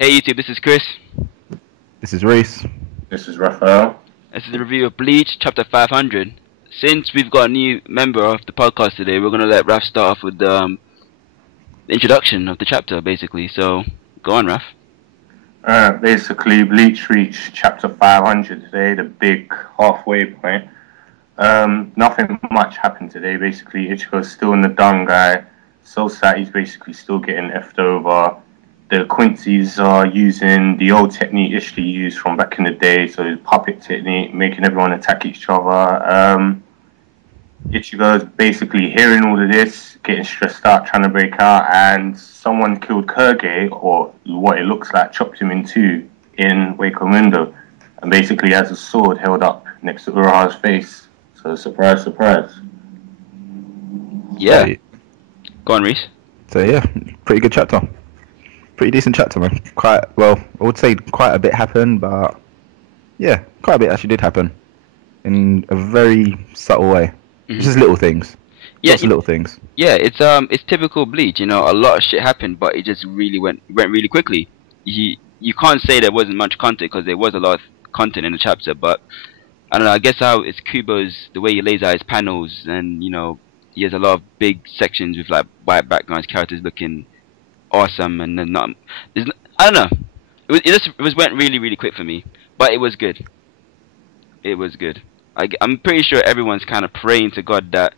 Hey YouTube, this is Chris. This is Reese. This is Raphael. This is a review of Bleach, chapter 500. Since we've got a new member of the podcast today, we're gonna let Raph start off with the introduction of the chapter, basically. So, go on, Raph. Basically, Bleach reached chapter 500 today, the big halfway point. Nothing much happened today. Basically, Ichigo's still in the dung guy. So sad he's basically still getting effed over. The Quincy's are using the old technique Ishii used from back in the day, so his puppet technique, making everyone attack each other. Ichigo's basically hearing all of this, getting stressed out, trying to break out, and someone killed Kurge, or what it looks like, chopped him in two in Waco window, and basically has a sword held up next to Urahara's face. So surprise, surprise. Yeah. Go on, Reese. So yeah, pretty good chapter. Pretty decent chapter, man. Quite well, I would say quite a bit happened, but yeah, quite a bit actually did happen in a very subtle way. It's just little things. Yeah, Lots of little things. Yeah, it's typical Bleach. You know, a lot of shit happened, but it just really went really quickly. You can't say there wasn't much content because there was a lot of content in the chapter, but I don't know. I guess how it's Kubo's the way he lays out his panels, and you know, he has a lot of big sections with like white backgrounds, characters looking awesome, and then not. I don't know. It went really quick for me, but it was good. It was good. I'm pretty sure everyone's kind of praying to God that,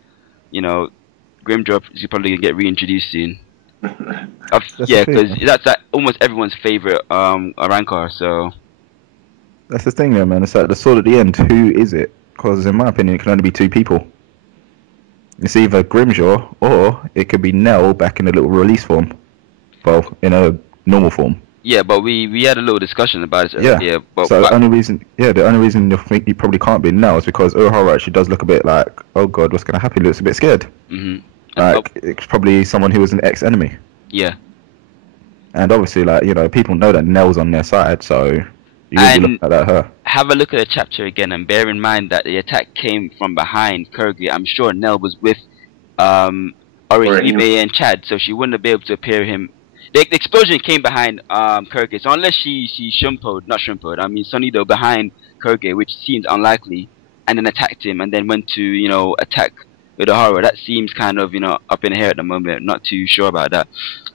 you know, grimmjow is probably gonna get reintroduced soon. Yeah, because that's like almost everyone's favorite rancor. So That's the thing, though, man. It's like the sword at the end. Who is it? Because in my opinion, it can only be two people. It's either grimmjow or it could be Nell back in a little release form. Well, in a normal form. yeah, but we had a little discussion about it Yeah. earlier. But So the only reason you think you probably can't be Nell is because Urahara actually does look a bit like, oh god, what's going to happen? He looks a bit scared. Like it's probably someone who was an ex-enemy. Yeah. And obviously, like, you know, people know that Nell's on their side, so you would be looking at her. Have a look at the chapter again and bear in mind that the attack came from behind Kurge. I'm sure Nell was with Orihime and Chad, so she wouldn't have been able to appear him. The explosion came behind Kurge, so unless she I mean Sonido behind Kurge, which seems unlikely, and then attacked him and then went to, you know, attack Urahara. That seems kind of, you know, up in the air at the moment. Not too sure about that.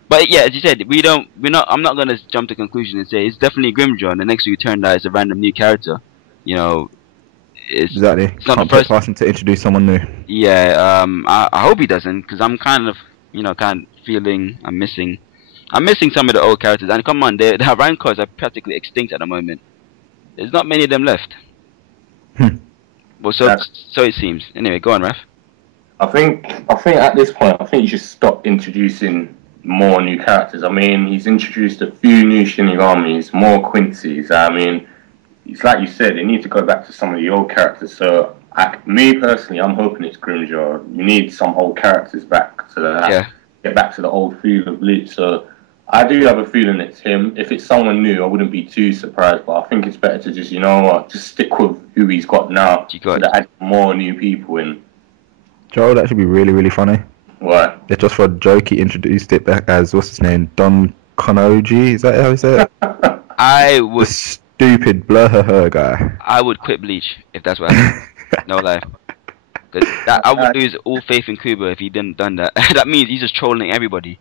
But yeah, as you said, I'm not gonna jump to conclusion and say it's definitely grimmjow, and the next week turned out it's a random new character. You know, Exactly. It's not Can't the first put past him to introduce someone new. Yeah, I hope he doesn't, because I'm kind of, you know, feeling I'm missing some of the old characters. And come on, the rancors are practically extinct at the moment. There's not many of them left. Well, so it seems. Anyway, go on, Raf. I think at this point, I think you should stop introducing more new characters. I mean, he's introduced a few new Shinigamis, more Quincy's. I mean, it's like you said, they need to go back to some of the old characters. So, me personally, I'm hoping it's grimmjow. You need some old characters back to get back to the old feel of Bleach. So, I do have a feeling it's him. If it's someone new, I wouldn't be too surprised. But I think it's better to just, you know what, just stick with who he's got now. To add more new people in. Joe, that should be really funny. What? Yeah, just for a joke, he introduced it back as, what's his name? Don Konoji? Is that how he said it? I would. The stupid blur guy. I would quit Bleach if that's what happened. No lie. Because I would lose all faith in Kubo if he didn't done that. That means he's just trolling everybody.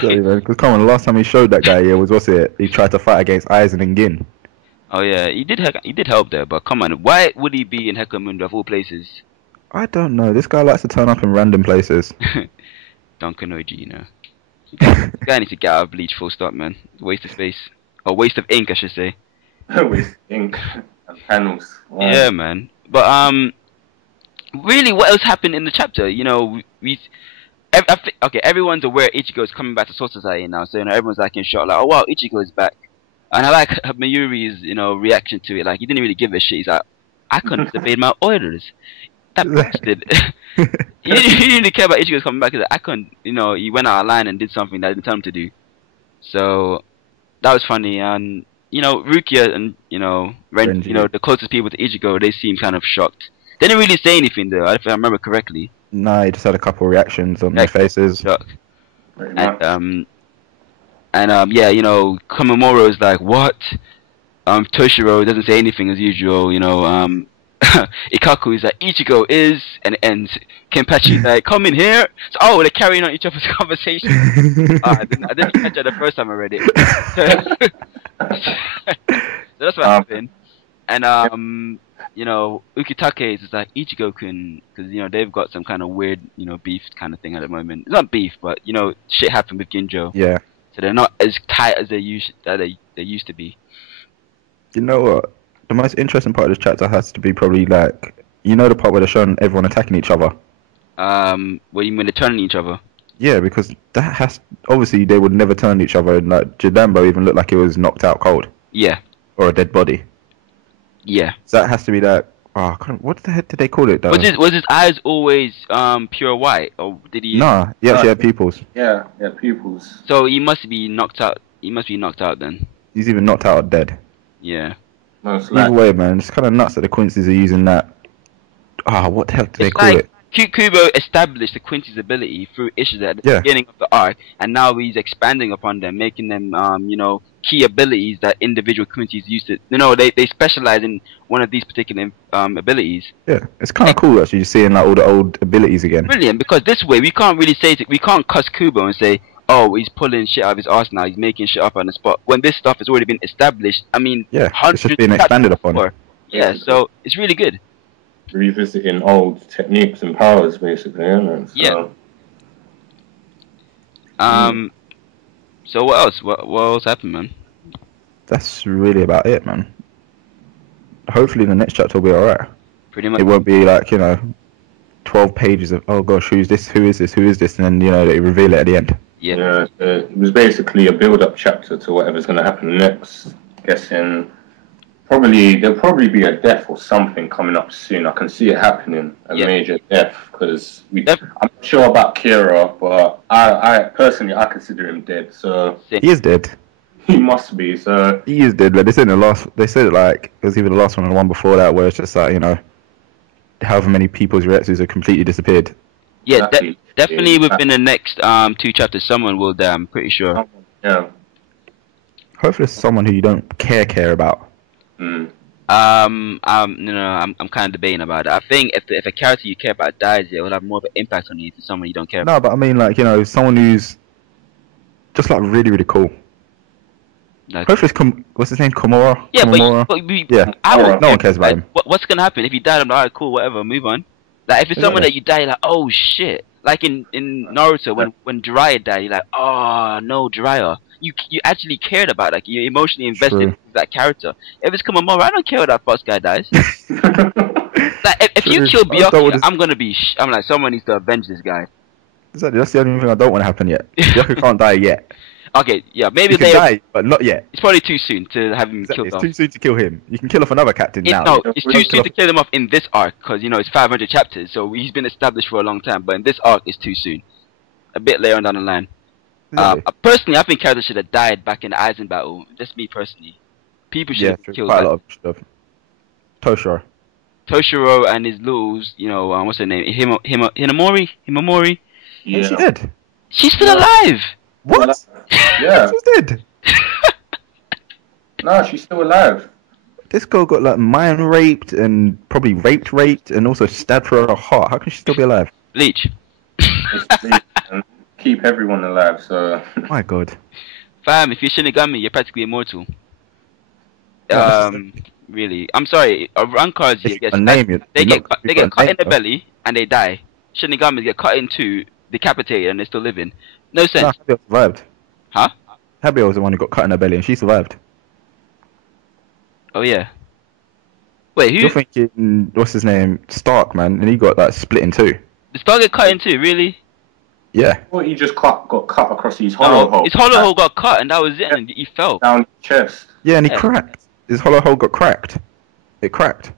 Sorry, man. Because come on, the last time he showed that guy here was, what's it? He tried to fight against Aizen and Gin. Oh yeah, he did help there, but come on, why would he be in Hekamundo of all places? I don't know. This guy likes to turn up in random places. Don Konoji, you know. The guy needs to get out of Bleach, full stop, man. Waste of space. Or waste of ink, I should say. Waste of ink and panels. Wow. Yeah, man. But, really, what else happened in the chapter? You know, okay, everyone's aware Ichigo's coming back to Soul Society now, so, you know, everyone's like in shock, like, oh wow, Ichigo's back. And I like Mayuri's, you know, reaction to it. Like, he didn't really give a shit. He's like, I couldn't have obeyed my orders. That bastard. He didn't really care about Ichigo's coming back. He's like, I couldn't, you know, he went out of line and did something that I didn't tell him to do. So, that was funny. And, you know, Rukia and, you know, Renji, you know, the closest people to Ichigo, they seemed kind of shocked. They didn't really say anything, though, if I remember correctly. No, he just had a couple of reactions on their faces. Shock. And, And yeah, you know, Komamoro is like, what? Toshiro doesn't say anything as usual. You know, Ikaku is like, Ichigo is, and it ends. Kenpachi's like, come in here. So, oh, they're carrying on each other's conversation. I didn't catch that the first time I read it. So that's what happened. And you know, Ukitake is like Ichigo-kun, because you know they've got some kind of weird, you know, beef kind of thing at the moment. It's not beef, but you know, shit happened with Ginjo. Yeah. So they're not as tight as they used to be. You know what? The most interesting part of this chapter has to be probably like, you know, the part where they're showing everyone attacking each other. What do you mean they're turning each other? Yeah, because that has obviously they would never turn each other, and like Jidambo even looked like it was knocked out cold. Yeah. Or a dead body. Yeah. So that has to be like, oh, what the heck did they call it though? Was his eyes always pure white, or did he? Nah, he actually had pupils. Yeah, pupils. So he must be knocked out. He must be knocked out then. He's even knocked out or dead. Yeah. Either way, man, it's kind of nuts that the Quincy's are using that. Ah, what the heck do they call it? Kubo established the Quincy's ability through issues at the beginning of the arc, and now he's expanding upon them, making them, you know, key abilities that individual Quincy's used to. You know, they specialize in one of these particular abilities. Yeah, it's kind of cool actually, just seeing like all the old abilities again. Brilliant, because this way we can't really say we can't cuss Kubo and say, oh, he's pulling shit out of his arse now, he's making shit up on the spot, when this stuff has already been established. I mean, yeah, it's just being expanded upon. Yeah, so it's really good. Revisiting old techniques and powers, basically, isn't it? So, yeah. So what else? What else happened, man? That's really about it, man. Hopefully the next chapter will be alright. Pretty much. It won't be like, you know, 12 pages of, oh gosh, who's this, who is this, and then, you know, they reveal it at the end. Yeah. It was basically a build-up chapter to whatever's going to happen next. Guessing there'll probably be a death or something coming up soon. I can see it happening, a major death, because I'm not sure about Kira, but I personally I consider him dead. So he is dead. He must be. So he is dead. But they said it like it was either the last one or the one before that, where it's just like, you know, however many people's Retsus have completely disappeared. Yeah, definitely within the next 2 chapters, someone will die. I'm pretty sure. Yeah. Hopefully, it's someone who you don't care about. No, I'm kind of debating about it. I think if a character you care about dies, it will have more of an impact on you than someone you don't care about. No, but I mean, like, you know, someone who's just like really, really cool. Like, hopefully, what's his name? Komura? Yeah, Komura? but no one cares about him. What's gonna happen if you die? I'm like, alright, cool, whatever, move on. Like if it's someone that you die, you're like, oh shit. Like in Naruto, when Jiraiya died, you're like, oh no, Jiraiya. You actually cared about, like, you're emotionally invested in that character. If it's Komamura, I don't care if that first guy dies. Like if you kill Byakuya, I'm like, someone needs to avenge this guy. Exactly, that's the only thing I don't want to happen yet. Byakuya can't die yet. Okay, yeah, maybe he can die, but not yet. It's probably too soon to have him killed off. It's too soon to kill him. You can kill off another captain now. No, it's too soon to kill him off in this arc, because, you know, it's 500 chapters, so he's been established for a long time, but in this arc, it's too soon. A bit later on down the line. Personally, I think characters should have died back in the Aizen battle. Just me personally. People should have killed quite a lot of stuff. Toshiro and his Luz, you know, what's her name? Hinamori? Yeah. Is she dead? She's still alive! What? Yeah. She's dead. No, she's still alive. This girl got like mind raped and probably raped and also stabbed for her heart. How can she still be alive? Bleach. Keep everyone alive, so... My god. Fam, if you're Shinigami, you're practically immortal. Really. I'm sorry, Rankars, they get cut in the belly, and they die. Shinigamis get cut in 2, decapitated, and they're still living. No sense. No, Habio survived. Huh? Habio was the one who got cut in her belly, and she survived. Oh, yeah. Wait, who? You're thinking, what's his name? Stark, man, and he got like split in 2. Did Stark get cut in 2, really? Yeah. Well, he just got cut across his hollow hole. His hollow hole got cut, and that was it, and he fell. Down his chest. Yeah, and he cracked. His hollow hole got cracked. It cracked.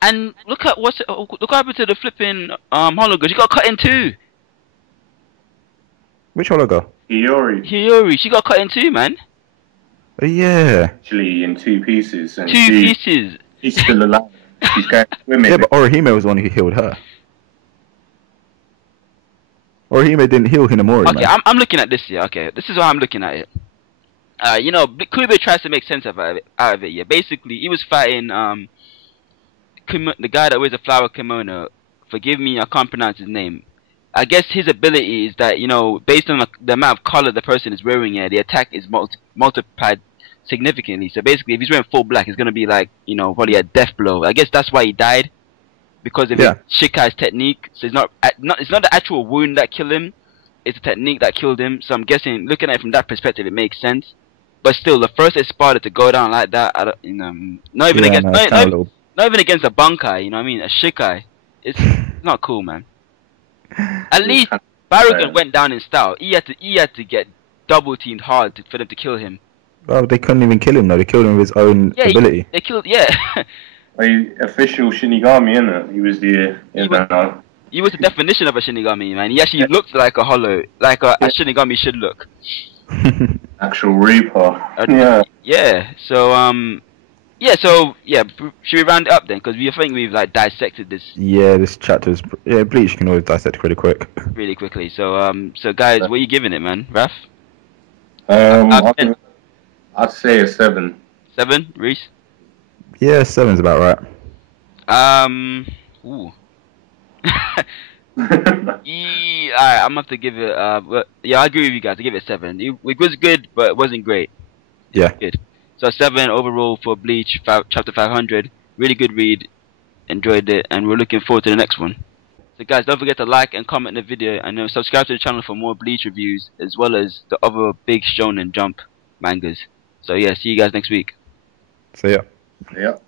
And look what happened to the flipping hollow girl. She got cut in 2. Which hollow girl? Hiyori. She got cut in 2, man. Oh, yeah. Actually, in 2 pieces. And 2 pieces. She's still alive. She's going swimming. Yeah, but Orihime was the one who healed her. Orihime didn't heal Hinamori, Okay, man. I'm looking at this here. Okay, this is how I'm looking at it. you know, Kubo tries to make sense out of it. Yeah, basically, he was fighting the guy that wears a flower kimono. Forgive me, I can't pronounce his name. I guess his ability is that, you know, based on the amount of color the person is wearing, the attack is multiplied significantly. So basically, if he's wearing full black, it's gonna be like, you know, probably a death blow. I guess that's why he died, because of his Shikai's technique. So it's not the actual wound that killed him, it's the technique that killed him. So I'm guessing, looking at it from that perspective, it makes sense. But still, the first Espada to go down like that, I don't, you know, not even against a Bankai, you know what I mean, a Shikai, it's not cool, man. At least Barugan went down in style. He had to get double teamed hard for them to kill him. Well, they couldn't even kill him though. They killed him with his own ability. They killed, official Shinigami, innit? He was the he was the definition of a Shinigami, man. He actually looked like a hollow, like a Shinigami should look. Actual Reaper. Should we round it up then? Because we think we've like dissected this. Yeah, this chapter's Bleach can always dissect pretty quick. Really quickly. So guys, what are you giving it, man? Raf? I'd say a 7. 7, Reese? Yeah, 7's about right. Ooh. Alright, I'm gonna have to give it. I agree with you guys. I give it a 7. It was good, but it wasn't great. Yeah. Good. So 7 overall for Bleach, chapter 500. Really good read. Enjoyed it, and we're looking forward to the next one. So guys, don't forget to like and comment the video, and subscribe to the channel for more Bleach reviews, as well as the other big Shonen Jump mangas. So yeah, see you guys next week. See ya. Yeah.